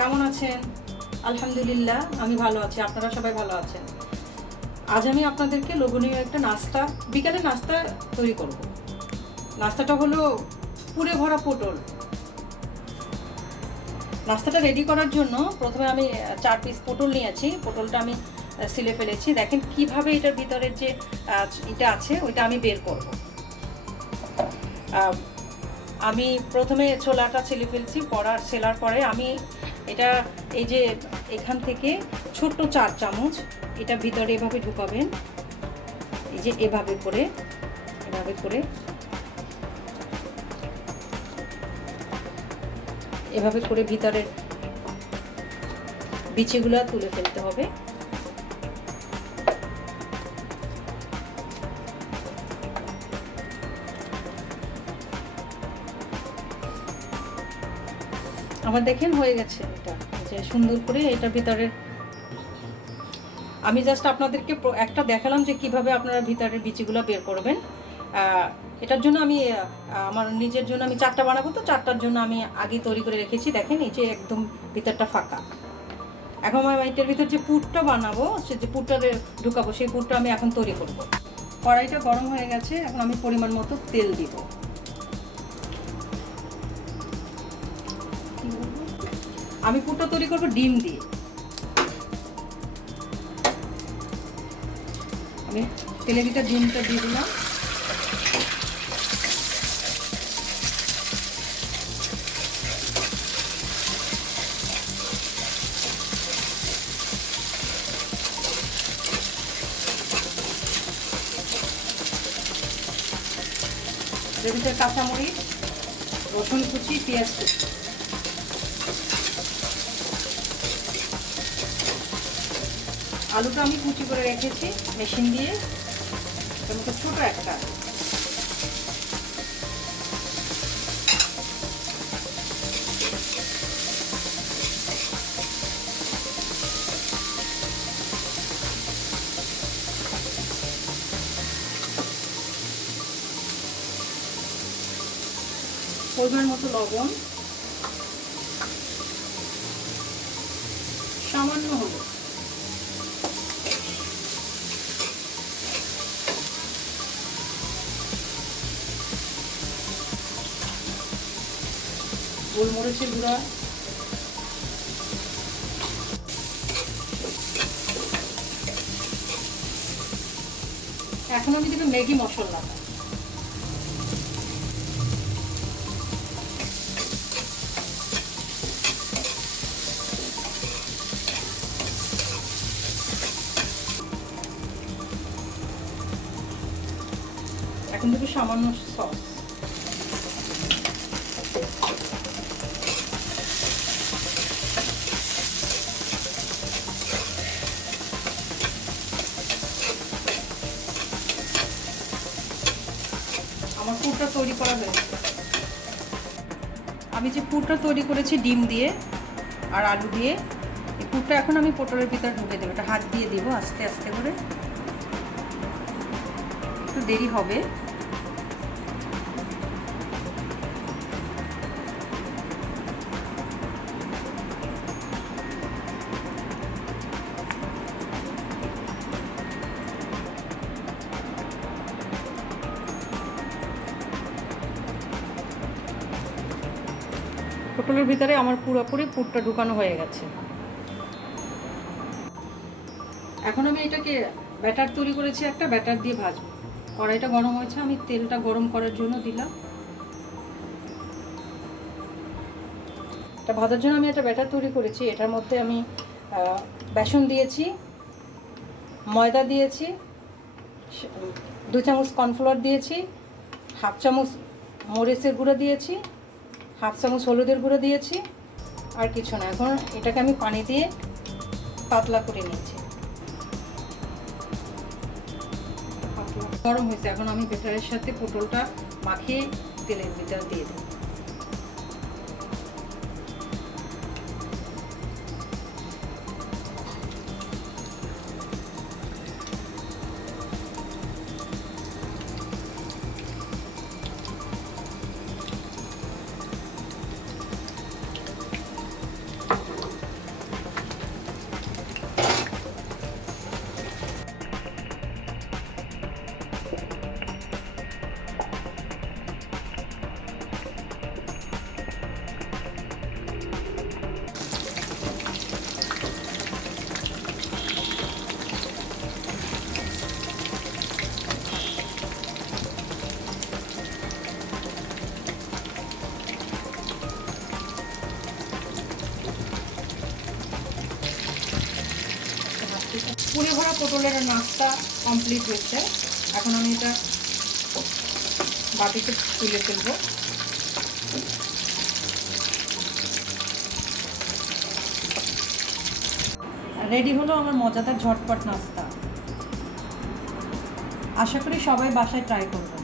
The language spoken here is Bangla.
কেমন আছেন? আলহামদুলিল্লাহ আমি ভালো আছি, আপনারা সবাই ভালো আছেন। আজ আমি আপনাদেরকে লোভনীয় একটা নাস্তা, বিকালে নাস্তা তৈরি করব। নাস্তাটা হলো পুরে ভরা পটল। নাস্তাটা রেডি করার জন্য প্রথমে আমি 4 পিস পটল নিয়েছি। পটলটা আমি সিলে ফেলেছি। দেখেন কিভাবে এটার ভিতরের যে এটা আছে ওইটা আমি বের করব। আমি প্রথমে ছোলাটা ছিলে ফেলছি, সেলার পরে আমি এটা এই যে এখান থেকে ছোট্ট 4 চামচ এটা ভিতরে এভাবে ঢুকাবেন। এই যে এভাবে করে ভিতরের বিচিগুলো তুলে ফেলতে হবে। আমার দেখেন হয়ে গেছে এটা, যে সুন্দর করে এটার ভিতরে আমি জাস্ট আপনাদেরকে একটা দেখালাম যে কিভাবে আপনারা ভিতরের বিচিগুলো বের করবেন। এটার জন্য আমি আমার নিজের জন্য আমি 4টা বানাবো, তো 4টার জন্য আমি আগে তৈরি করে রেখেছি। দেখেন এই যে একদম ভিতরটা ফাঁকা। এখন আমি এটার ভিতর যে পুরটা বানাবো, সে যে পুরটা ঢুকাবো, সেই পুরটা আমি এখন তৈরি করব। কড়াইটা গরম হয়ে গেছে, এখন আমি পরিমাণ মতো তেল দিব। আমি পুরটা তৈরি করব ডিম দিয়ে। আমি তেলের ভিতর ডিমটা দিয়ে দিলাম। এর ভিতরে কাঁচামরিচ, রসুন কুচি, পেঁয়াজ কুচি। আলুটা আমি কুচি করে রেখেছি মেশিন দিয়ে, এর মতো ছোট একটা। পরিমাণ মতো লবণ, সামান্য হলুদ, গোলমরিচের গুঁড়া, এখন আমি দেবো ম্যাগি মশলাটা। এখন দেবো সামান্য সস। আমার পুরটা তৈরি করা হয়েছে। আমি যে পুরটা তৈরি করেছি ডিম দিয়ে আর আলু দিয়ে, এই পুরটা এখন আমি পটলের ভিতরে ঢুকে দেবো। এটা হাত দিয়ে দিব আস্তে আস্তে করে, একটু দেরি হবে। পটলের ভিতরে আমার পুরোপুরি পুরটা ঢুকানো হয়ে গেছে। এখন আমি এটাকে ব্যাটার তৈরি করেছি, একটা ব্যাটার দিয়ে ভাজবো। কড়াইটা গরম হয়েছে, আমি তেলটা গরম করার জন্য দিলাম। এটা ভাজার জন্য আমি একটা ব্যাটার তৈরি করেছি। এটার মধ্যে আমি বেসন দিয়েছি, ময়দা দিয়েছি, 2 চামচ কর্নফ্লাওয়ার দিয়েছি, 1/2 চামচ মরিচের গুঁড়ো দিয়েছি, 1/2 চামচ হলুদের গুঁড়ো দিয়েছি, আর কিছু না। এখন এটাকে আমি পানি দিয়ে পাতলা করে নিয়েছি। গরম হয়েছে, এখন আমি ব্যাটারের সাথে পটলটা মাখিয়ে তেলের ভিতর দিয়ে দেব। পটলের নাস্তা কমপ্লিট হয়েছে। এখন আমি এটা বাটিতে তুলে ফেলবো। রেডি হলো আমার মজাদার ঝটপট নাস্তা। আশা করি সবাই বাসায় ট্রাই করবে।